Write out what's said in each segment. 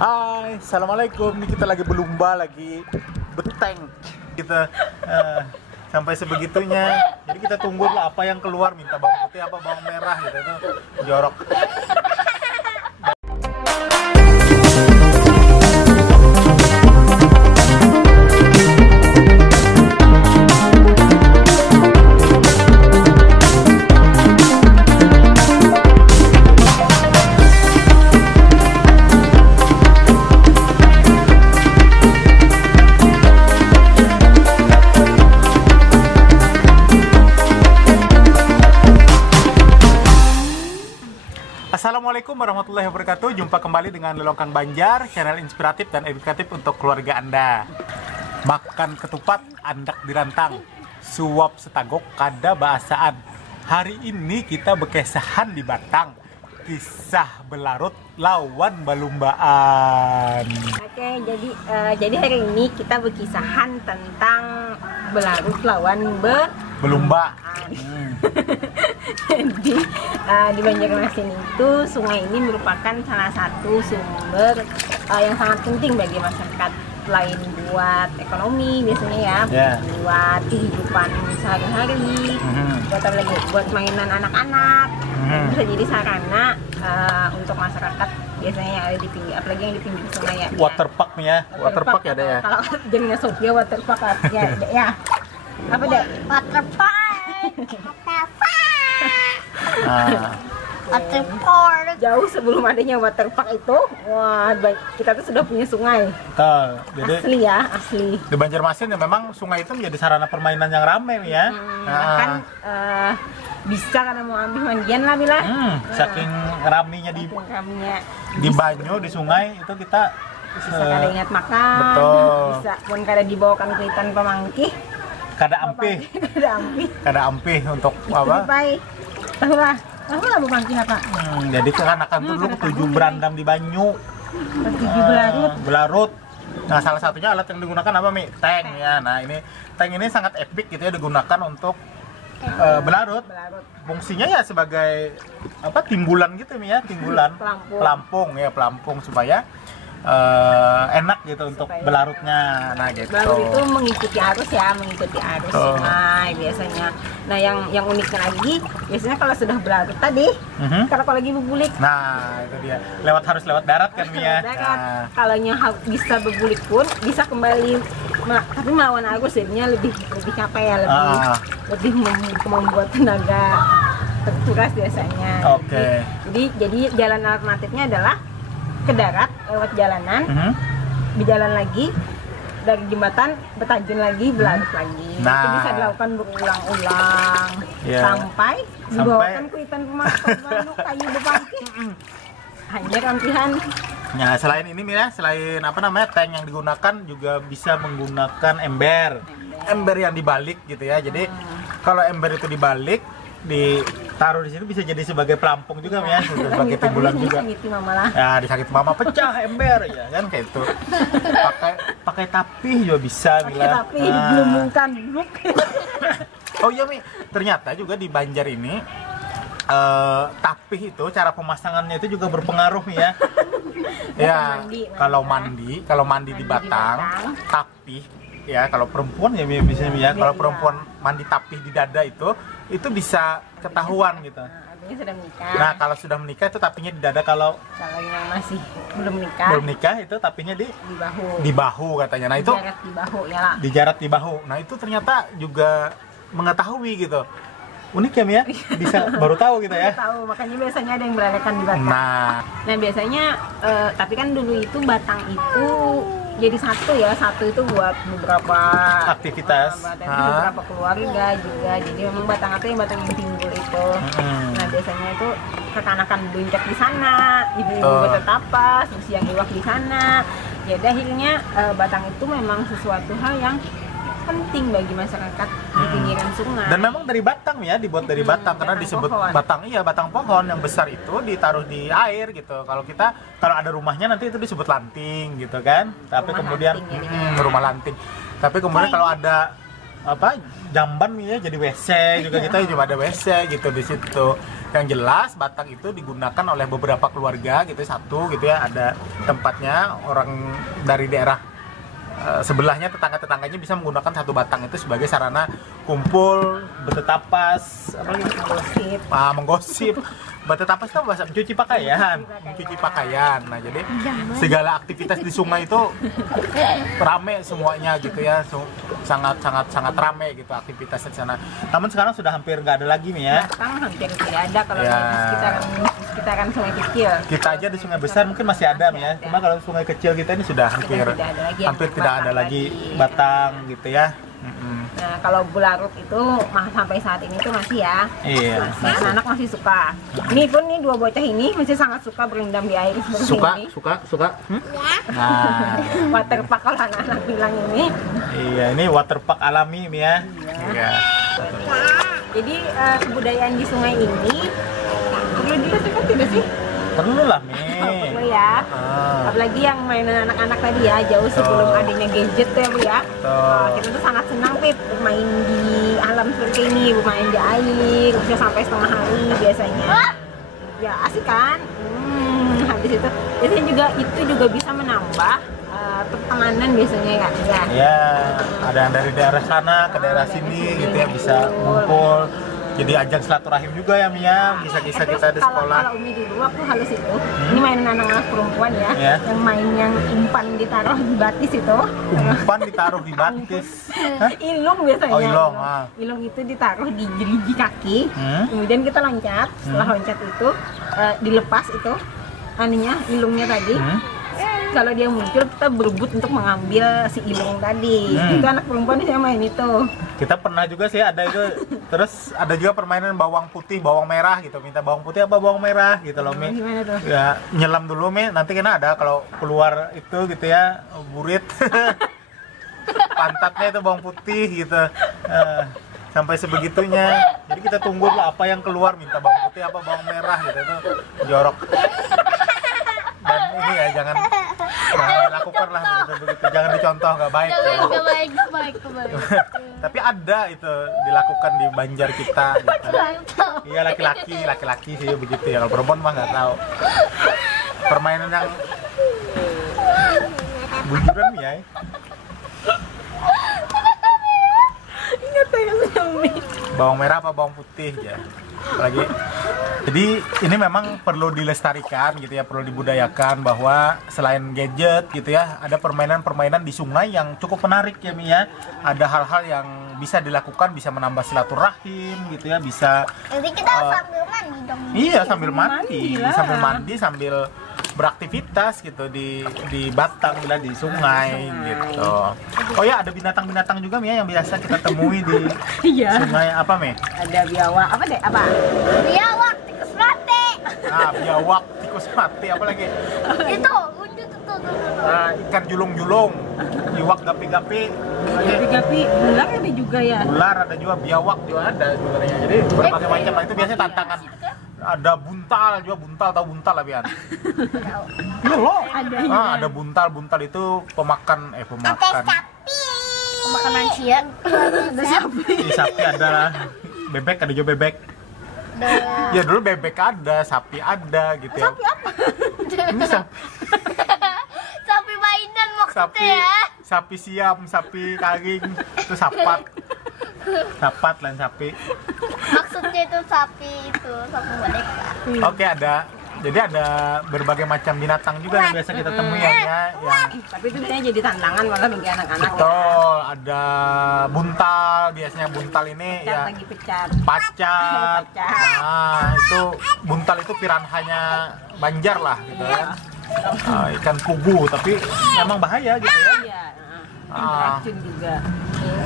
Hai, assalamualaikum. Ini kita lagi berlomba, lagi beteng. Kita sampai sebegitunya. Jadi kita tunggu lah apa yang keluar, minta bawang putih apa bawang merah gitu itu jorok. Assalamualaikum warahmatullahi wabarakatuh. Jumpa kembali dengan Lelongkang Banjar, channel inspiratif dan edukatif untuk keluarga Anda. Makan ketupat, andak dirantang, suap setagok kada bahasaan. Hari ini kita bekesahan di Batang. Kisah belarut lawan balumbaan. Oke, jadi hari ini kita berkisahan tentang belarut lawan Belumba. Jadi di Banjarmasin itu sungai ini merupakan salah satu sumber yang sangat penting bagi masyarakat, selain buat ekonomi biasanya ya, buat kehidupan sehari-hari, buat apa lagi, buat mainan anak-anak, bisa jadi sarana untuk masyarakat biasanya yang ada di pinggir, apalagi yang di pinggir sungai ya. Waterpark nih ya, waterpark ya ada ya. Kalau jadinya Sofia waterpark ya. Apa deh? Waterpark. Waterpark. Jauh sebelum adanya waterpark itu, wah, kita tuh sudah punya sungai. Betul. Jadi Asli. Di Banjarmasin ya memang sungai itu menjadi sarana permainan yang ramai nih ya. Bahkan bisa karena mau ambil mandian lah bila. Saking raminya di banyu di sungai itu kita bisa kada ingat makan. Betul. Bisa pun kada dibawakan kuitan pemangkih. Kada ampih untuk apa? Tahu lah pemangkih apa? Jadi kekanakan tuh dulu ketujuh berandam di banyu. Ketujuh belarut. Nah, salah satunya alat yang digunakan apa, Mi? Tank ya. Nah, tank ini sangat epic gitu ya, digunakan untuk belarut. Fungsinya ya sebagai apa? Timbulan gitu, Mi ya, timbulan. Pelampung supaya enak gitu untuk belarutnya. Nah gitu. Belarut itu mengikuti arus sungai biasanya. Nah yang uniknya lagi biasanya kalau sudah belarut tadi, kalau lagi berbulik. Nah itu dia. Harus lewat darat kan Mia. Nah. Kalau bisa berbulik pun bisa kembali, tapi melawan arus jadinya lebih capek ya, lebih membuat tenaga terkuras biasanya. Oke. Jadi jalan alternatifnya adalah ke darat lewat jalanan, berjalan lagi dari jembatan, bertajun lagi, belarut lagi. Nah, itu bisa dilakukan berulang-ulang sampai dibawakan kuitan pemangku kayu bepangkih. Hanya rampihan. Nah, selain ini Mia, selain apa namanya tank yang digunakan juga bisa menggunakan ember yang dibalik gitu ya. Jadi kalau ember itu dibalik, ditaruh di sini bisa jadi sebagai pelampung juga ya, sebagai timbulan juga. Ya, disakiti mama pecah ember ya kan kayak itu. Pakai tapih juga bisa bila. Tapi digelembungkan dulu. Oh iya Mi, ternyata juga di Banjar ini tapih itu cara pemasangannya itu juga berpengaruh ya. Ya, kalau mandi di Batang, tapih ya, kalau perempuan ya biasanya ya, kalau perempuan mandi tapih di dada itu bisa ketahuan gitu. Sudah menikah. Nah, kalau sudah menikah itu tapinya di dada, kalau yang masih belum menikah itu tapinya di bahu. Di bahu katanya. Nah, itu dijarat di bahu ya lah. Dijarat di bahu. Nah, itu ternyata juga mengetahui gitu. Unik ya Mia? Bisa baru tahu gitu ya. Tahu, makanya biasanya ada yang beradakan di Batang. Nah biasanya tapi kan dulu itu Batang itu jadi satu itu buat beberapa aktivitas, beberapa keluarga juga. Jadi memang Batang itu yang timbul itu. Nah biasanya itu kekanakan beluncak di sana, ibu-ibu bertetapas, siang iwak di sana. Jadi akhirnya Batang itu memang sesuatu hal yang penting bagi masyarakat di pinggiran sungai. Dan memang dari Batang ya, dibuat dari Batang karena disebut pohon. Batang pohon yang besar itu ditaruh di air gitu. Kalau ada rumahnya nanti itu disebut lanting gitu kan. Tapi kemudian rumah lanting. Tapi kemudian kalau ada jamban ya jadi WC juga gitu, cuma ada WC gitu di situ. Yang jelas batang itu digunakan oleh beberapa keluarga gitu, satu gitu ya, ada tempatnya orang dari daerah sebelahnya, tetangga-tetangganya bisa menggunakan satu batang itu sebagai sarana kumpul, bertetapas, Gosip. menggosip. Bertetapas itu bahasa mencuci pakaian, mencuci pakaian. Nah, jadi segala aktivitas di sungai itu rame semuanya gitu ya, sangat rame gitu aktivitas di sana. Namun sekarang sudah hampir nggak ada lagi nih ya. Batang hampir tidak ada kalau Ya. di sekitaran sungai kecil. Kita aja di sungai besar mungkin masih ada nih ya. Cuma kalau sungai kecil kita ini sudah hampir tidak ada lagi batang gitu ya. Nah, kalau bularut itu sampai saat ini tuh masih ya. Iya. Anak-anak masih suka. Ini pun nih dua bocah ini masih sangat suka berendam di air seperti ini. Suka. Nah, Waterpark kalau anak-anak bilang ini. iya, ini waterpark alami nih ya. Iya. Jadi kebudayaan di sungai ini perlu dilakukan tidak sih? Perlu lah, Mi. Perlu ya. Apalagi yang mainan anak-anak tadi ya, jauh sebelum adanya gadget tuh ya Bu ya. Kita tuh sangat senang Pip bermain di alam seperti ini, bermain di air, bisa sampai setengah hari biasanya. Ya asik kan? Habis itu biasanya juga itu juga bisa menambah pertemanan biasanya kan ya. Ya, ada yang dari daerah sana ke daerah sini gitu ya, bisa ngumpul. Jadi ajang silaturahim juga ya, Mia, kisah-kisah kita di sekolah. Kalau Umi dulu waktu halus itu, ini mainan anak-anak perempuan ya, yang main yang umpan ditaruh di batis itu. Umpan ditaruh di batis. Ilung biasanya. Oh, ilung. Ilung itu ditaruh di jeriji kaki, kemudian kita loncat. Setelah loncat itu dilepas itu anunya, ilungnya tadi. Kalau dia muncul kita berebut untuk mengambil si ilung tadi. Itu anak perempuan yang main itu. Kita pernah juga sih ada itu. Terus ada juga permainan bawang putih, bawang merah gitu. Minta bawang putih apa bawang merah gitu loh, Mi. Gimana tuh? Ya, nyelam dulu, Mi. Nanti kena ada kalau keluar itu gitu ya, burit. Pantatnya itu bawang putih gitu. Sampai sebegitunya. Jadi kita tunggu lah apa yang keluar, minta bawang putih apa bawang merah gitu, itu jorok. Dan ini ya jangan dilakukan lah begitu, jangan dicontoh, nggak baik. Nggak baik. Tapi ada itu dilakukan di Banjar kita. Gitu. Iya, laki-laki sih begitu ya. Kalau perempuan mah nggak tahu. Permainan yang bujuran ya. Ingat ya Umi. Bawang merah apa bawang putih ya. Apalagi. Jadi ini memang perlu dilestarikan gitu ya, perlu dibudayakan bahwa selain gadget gitu ya, ada permainan-permainan di sungai yang cukup menarik ya, Mi ya. Ada hal-hal yang bisa dilakukan, bisa menambah silaturahim gitu ya, bisa. Jadi kita sambil mandi dong. Iya, sambil mandi, sambil beraktivitas gitu di batang lah, di sungai gitu. Oh ya, ada binatang-binatang juga, Mia, yang biasa kita temui di sungai apa, Mi? Ada biawak, apa? Biawak, tikus mati. Biawak, tikus mati, apa lagi? Itu, unjuk tuh. Ikan julung-julung, iwak gapi-gapi. Gapi, ular ada juga ya? Ular ada juga, biawak juga ada sebenarnya. Jadi berbagai macam. Nah, itu biasanya tantangan. Ada buntal juga, tahu buntal lah, Bian? Iya loh. Ada buntal itu pemakan. Makan manusia. Ada sapi. Sapi ada, bebek ada juga bebek. Ya dulu bebek ada, sapi ada gitu ya. Sapi apa? Ini sapi. Sapi mainan maksudnya ya. Sapi siam, sapi kaging, itu sapat lain sapi. Maksudnya itu sapi boneka. Oke, jadi ada berbagai macam binatang juga yang biasa kita temui ya, yang Tapi itu biasanya jadi tantangan malah bagi anak-anak. betul, ada buntal, biasanya buntal ini ya Lagi pecat. pacat. Nah, itu buntal itu piranhanya Banjar lah gitu ya. Ikan pugu, tapi emang bahaya gitu ya. Iya. Racun juga.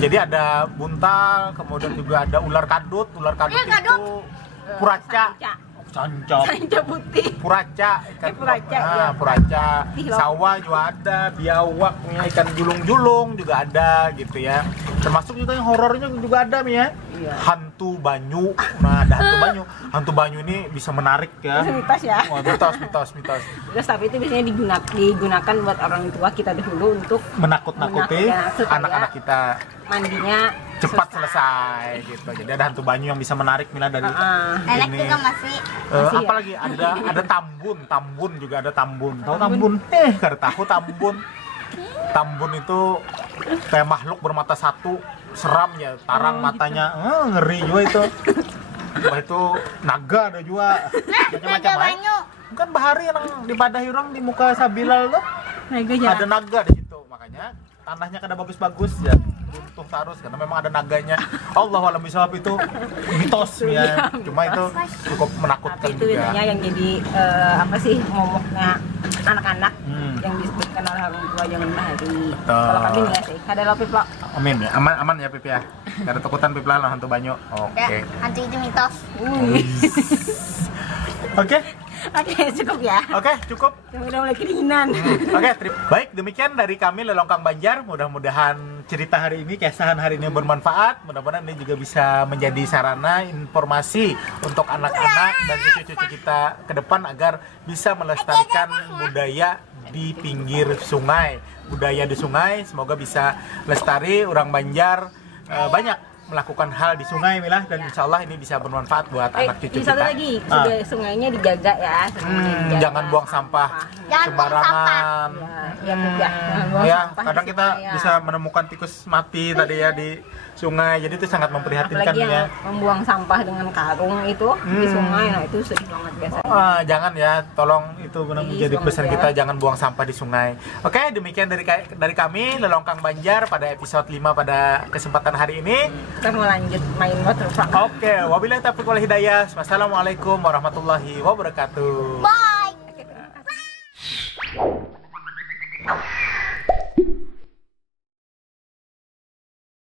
Jadi ada buntal, kemudian juga ada ular kadut itu puraca. Sanca putih. Puraca, ikan Puraca, iya. Puraca. Sawa juga ada, biawak, ikan julung-julung juga ada gitu ya. Termasuk juga yang horornya juga ada, Mi ya. Iya. Hantu banyu. Nah, ada hantu banyu. Hantu banyu ini bisa menarik ya. Itu mitos ya. Wah, mitos. Terus tapi itu biasanya digunakan buat orang tua kita dahulu untuk Menakut-nakuti supaya anak-anak kita. mandinya cepat selesai gitu. Jadi ada hantu banyu yang bisa menarik Mila dari Enak ini. juga masih. Apalagi ada tambun juga ada tambun. Tahu tambun? Kada tahu tambun. Tambun itu kayak makhluk bermata satu, seram ya, tarang matanya. Ngeri juga itu. Wah itu naga ada juga. Macam-macam banyu. Kan bahari yang dibadahi orang di muka Sabilal tuh. Ada naga di situ. Makanya tanahnya kada bagus-bagus ya, runtuh terus karena memang ada naganya. Allah alam bisawab itu mitos ya. Cuma itu cukup menakutkan tapi itu juga. biasanya yang jadi apa sih momoknya anak-anak yang disebutkan oleh orang tua jangan bahari. Kalau kami nggak sih, ada lo Pip lo. Amin ya, aman ya Pip ya. Kada takutan Pip lah hantu banyu. Oke. Hantu itu mitos. Oke. Oke, cukup ya. Oke, cukup. Udah mulai kedinginan. Oke, baik demikian dari kami Lelongkang Banjar. Mudah-mudahan cerita hari ini, kesahan hari ini bermanfaat. Mudah-mudahan ini juga bisa menjadi sarana informasi untuk anak-anak dan cucu-cucu kita ke depan agar bisa melestarikan budaya di pinggir sungai. Budaya di sungai semoga bisa lestari. Orang Banjar banyak melakukan hal di sungai Mila dan insya Allah ini bisa bermanfaat buat anak cucu kita. Satu lagi, sungainya dijaga ya. Jangan buang sampah sembarangan. Ya, kadang kita bisa menemukan tikus mati tadi ya di sungai, jadi itu sangat memprihatinkan. Apalagi yang ya. membuang sampah dengan karung itu di sungai, nah itu sedih banget biasanya. Jangan ya, tolong itu benar menjadi pesan ya. kita, jangan buang sampah di sungai. Oke, demikian dari kami Lelongkang Banjar pada episode 5 pada kesempatan hari ini. Kita mau lanjut main waterpark. Oke, wabillahi taufiq wal hidayah. Wassalamualaikum warahmatullahi wabarakatuh. Bye.